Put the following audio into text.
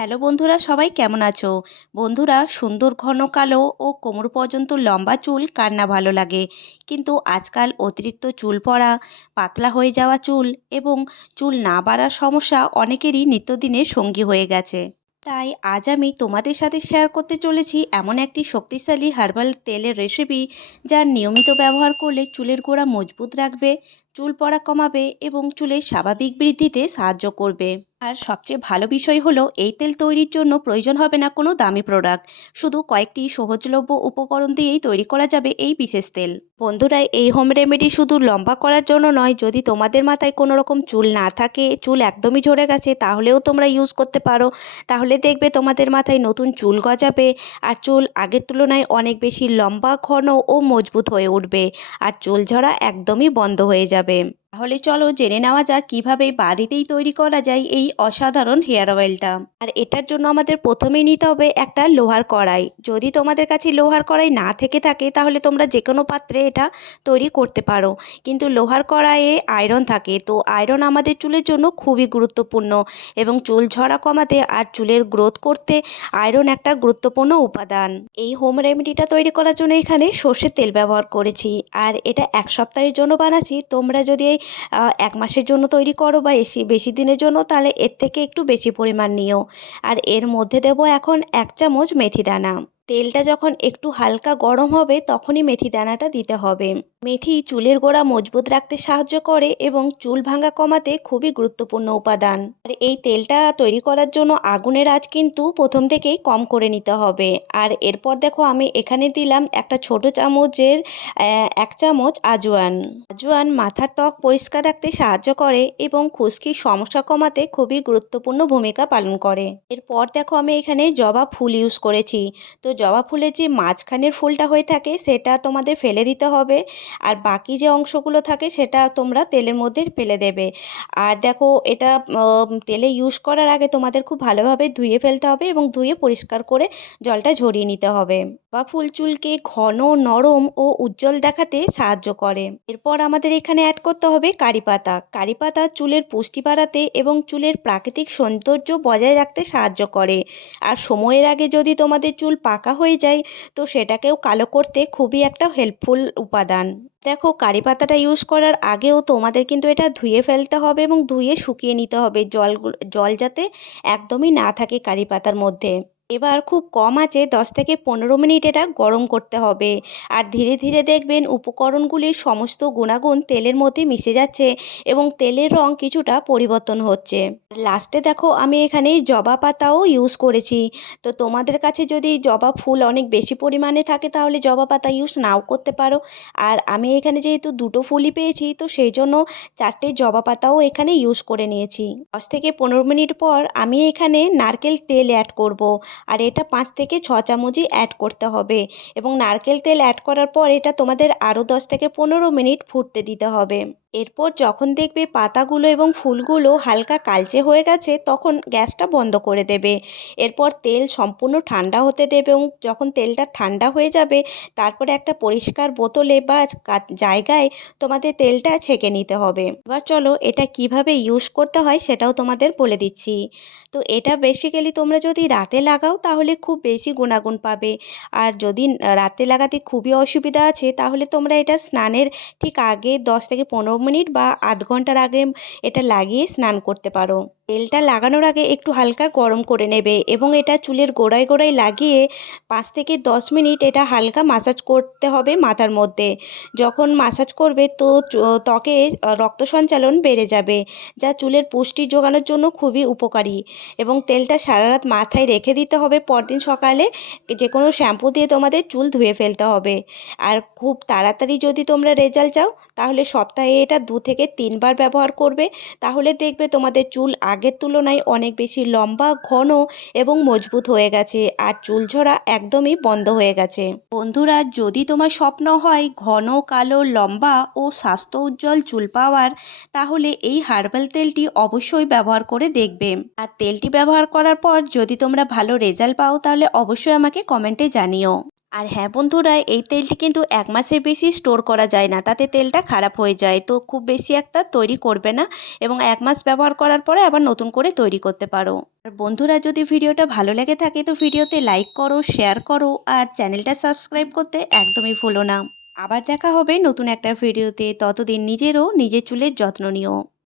Hello বন্ধুরা, সবাই কেমন আছো? বন্ধুরা, সুন্দর ঘন কালো ও কোমর পর্যন্ত লম্বা চুল কার না ভালো লাগে। কিন্তু আজকাল অতিরিক্ত চুল পড়া, পাতলা হয়ে যাওয়া চুল এবং চুল না বাড়ার সমস্যা অনেকেরই নিত্যদিনের সঙ্গী হয়ে গেছে। তাই আজ আমি তোমাদের সাথে শেয়ার করতে চলেছি এমন একটি শক্তিশালী হার্বাল তেলের রেসিপি, যা নিয়মিত ব্যবহার করলে চুলের গোড়া মজবুত রাখবে, চুল পড়া কমাবে এবং চুলের স্বাভাবিক বৃদ্ধিতে সাহায্য করবে। আর সবচেয়ে ভালো বিষয় হলো, এই তেল তৈরির জন্য প্রয়োজন হবে না কোনো দামি প্রোডাক্ট। শুধু কয়েকটি সহজলভ্য উপকরণ দিয়েই তৈরি করা যাবে এই বিশেষ তেল। বন্ধুরা, এই হোম রেমেডি শুধু লম্বা করার জন্য নয়, যদি তোমাদের মাথায় কোনো রকম চুল না থাকে, চুল একদমই ঝরে গেছে, তাহলেও তোমরা ইউজ করতে পারো। তাহলে দেখবে তোমাদের মাথায় নতুন চুল গজাবে, আর চুল আগের তুলনায় অনেক বেশি লম্বা, ঘন ও মজবুত হয়ে উঠবে, আর চুল ঝরা একদমই বন্ধ হয়ে যাবে। তাহলে চলো জেনে নেওয়া যাক কিভাবে বাড়িতেই তৈরি করা যায় এই অসাধারণ হেয়ার অয়েলটা। আর এটার জন্য আমাদের প্রথমেই নিতে হবে একটা লোহার কড়াই। যদি তোমাদের কাছে লোহার কড়াই না থেকে থাকে, তাহলে তোমরা যে কোনো পাত্রে এটা তৈরি করতে পারো। কিন্তু লোহার কড়াইয়ে আয়রন থাকে, তো আয়রন আমাদের চুলের জন্য খুবই গুরুত্বপূর্ণ, এবং চুল ঝরা কমাতে আর চুলের গ্রোথ করতে আয়রন একটা গুরুত্বপূর্ণ উপাদান। এই হোম রেমেডিটা তৈরি করার জন্য এখানে সর্ষের তেল ব্যবহার করেছি, আর এটা 1 সপ্তাহের জন্য বানাচ্ছি। তোমরা যদি 1 মাসের জন্য তৈরি করো বা বেশি বেশি দিনের জন্য, তাহলে এর থেকে একটু বেশি পরিমাণ নিও। আর এর মধ্যে দেবো এখন 1 চামচ মেথি দানা। তেলটা যখন একটু হালকা গরম হবে, তখনই মেথি দানাটা দিতে হবে। মেথি চুলের গোড়া মজবুত রাখতে সাহায্য করে এবং চুল ভাঙা কমাতে খুবই গুরুত্বপূর্ণ উপাদান। আর এই তেলটা তৈরি করার জন্য আগুনের আঁচ কিন্তু প্রথম থেকেই কম করে নিতে হবে। আর এরপর দেখো, আমি এখানে দিলাম একটা ছোট চামচের 1 চামচ আজওয়ান। আজওয়ান মাথার ত্বক পরিষ্কার রাখতে সাহায্য করে এবং খুশকির সমস্যা কমাতে খুবই গুরুত্বপূর্ণ ভূমিকা পালন করে। এরপর দেখো, আমি এখানে জবা ফুল ইউজ করেছি। তো জবা ফুলের যে মাঝখানের ফুলটা হয়ে থাকে, সেটা তোমাদের ফেলে দিতে হবে, আর বাকি যে অংশগুলো থাকে সেটা তোমরা তেলের মধ্যে ফেলে দেবে। আর দেখো, এটা তেলে ইউজ করার আগে তোমাদের খুব ভালোভাবে ধুয়ে ফেলতে হবে এবং ধুয়ে পরিষ্কার করে জলটা ঝরিয়ে নিতে হবে। জবা ফুল চুলকে ঘন, নরম ও উজ্জ্বল দেখাতে সাহায্য করে। এরপর আমাদের এখানে অ্যাড করতে হবে কারি পাতা। কারি পাতা চুলের পুষ্টি বাড়াতে এবং চুলের প্রাকৃতিক সৌন্দর্য বজায় রাখতে সাহায্য করে। আর সময়ের আগে যদি তোমাদের চুল পাকা হয়ে যায়, তো সেটাকেও কালো করতে খুবই একটা হেল্পফুল উপাদান। দেখো, কারি পাতাটা ইউজ করার আগেও তোমাদের কিন্তু এটা ধুয়ে ফেলতে হবে এবং ধুয়ে শুকিয়ে নিতে হবে, জল যাতে একদমই না থাকে কারি পাতার মধ্যে। এবার খুব কম আঁচে 10 থেকে 15 মিনিট এটা গরম করতে হবে। আর ধীরে ধীরে দেখবেন উপকরণগুলির সমস্ত গুণাগুণ তেলের মধ্যে মিশে যাচ্ছে এবং তেলের রং কিছুটা পরিবর্তন হচ্ছে। লাস্টে দেখো, আমি এখানে জবা পাতাও ইউজ করেছি। তো তোমাদের কাছে যদি জবা ফুল অনেক বেশি পরিমাণে থাকে, তাহলে জবা পাতা ইউজ নাও করতে পারো। আর আমি এখানে যেহেতু দুটো ফুলই পেয়েছি, তো সেই জন্য 4টে জবা পাতাও এখানে ইউজ করে নিয়েছি। 10 থেকে 15 মিনিট পর আমি এখানে নারকেল তেল অ্যাড করব। আর এটা 5 থেকে 6 চামচই অ্যাড করতে হবে, এবং নারকেল তেল অ্যাড করার পর এটা তোমাদের আরও 10 থেকে 15 মিনিট ফুটতে দিতে হবে। এরপর যখন দেখবে পাতাগুলো এবং ফুলগুলো হালকা কালচে হয়ে গেছে, তখন গ্যাসটা বন্ধ করে দেবে। এরপর তেল সম্পূর্ণ ঠান্ডা হতে দেবে, এবং যখন তেলটা ঠান্ডা হয়ে যাবে, তারপরে একটা পরিষ্কার বোতলে বা জায়গায় তোমাদের তেলটা ছেঁকে নিতে হবে। এবার চলো, এটা কিভাবে ইউজ করতে হয় সেটাও তোমাদের বলে দিচ্ছি। তো এটা বেসিক্যালি তোমরা যদি রাতে লাগাও, তাহলে খুব বেশি গুণাগুণ পাবে। আর যদি রাতে লাগাতে খুবই অসুবিধা আছে, তাহলে তোমরা এটা স্নানের ঠিক আগে 10 থেকে 15 মিনিট বা আধ ঘন্টার আগে এটা লাগিয়ে স্নান করতে পারো। তেলটা লাগানোর আগে একটু হালকা গরম করে নেবে এবং এটা চুলের গোড়ায় গোড়ায় লাগিয়ে 5 থেকে 10 মিনিট এটা হালকা মাসাজ করতে হবে মাথার মধ্যে। যখন মাসাজ করবে, তো ত্বকে রক্ত সঞ্চালন বেড়ে যাবে, যা চুলের পুষ্টি যোগানোর জন্য খুবই উপকারী। এবং তেলটা সারা রাত মাথায় রেখে দিতে হবে। পরদিন সকালে যে কোনো শ্যাম্পু দিয়ে তোমাদের চুল ধুয়ে ফেলতে হবে। আর খুব তাড়াতাড়ি যদি তোমরা রেজাল্ট চাও, তাহলে সপ্তাহে এটা 2 থেকে 3 বার ব্যবহার করবে। তাহলে দেখবে তোমাদের চুল আগের তুলনায় অনেক বেশি লম্বা, ঘন এবং মজবুত হয়ে গেছে, আর চুল ঝরা একদমই বন্ধ হয়ে গেছে। বন্ধুরা, যদি তোমার স্বপ্ন হয় ঘন, কালো, লম্বা ও স্বাস্থ্য উজ্জ্বল চুল পাওয়ার, তাহলে এই হার্বাল তেলটি অবশ্যই ব্যবহার করে দেখবে। আর তেলটি ব্যবহার করার পর যদি তোমরা ভালো রেজাল্ট পাও, তাহলে অবশ্যই আমাকে কমেন্টে জানিও। আর হ্যাঁ বন্ধুরা, এই তেলটি কিন্তু ১ মাসের বেশি স্টোর করা যায় না, তাতে তেলটা খারাপ হয়ে যায়। তো খুব বেশি একটা তৈরি করবে না এবং ১ মাস ব্যবহার করার পরে আবার নতুন করে তৈরি করতে পারো। আর বন্ধুরা, যদি ভিডিওটা ভালো লেগে থাকে তো ভিডিওতে লাইক করো, শেয়ার করো আর চ্যানেলটা সাবস্ক্রাইব করতে একদমই ভুলো না। আবার দেখা হবে নতুন একটা ভিডিওতে, ততদিন নিজের চুলের যত্ন নিও।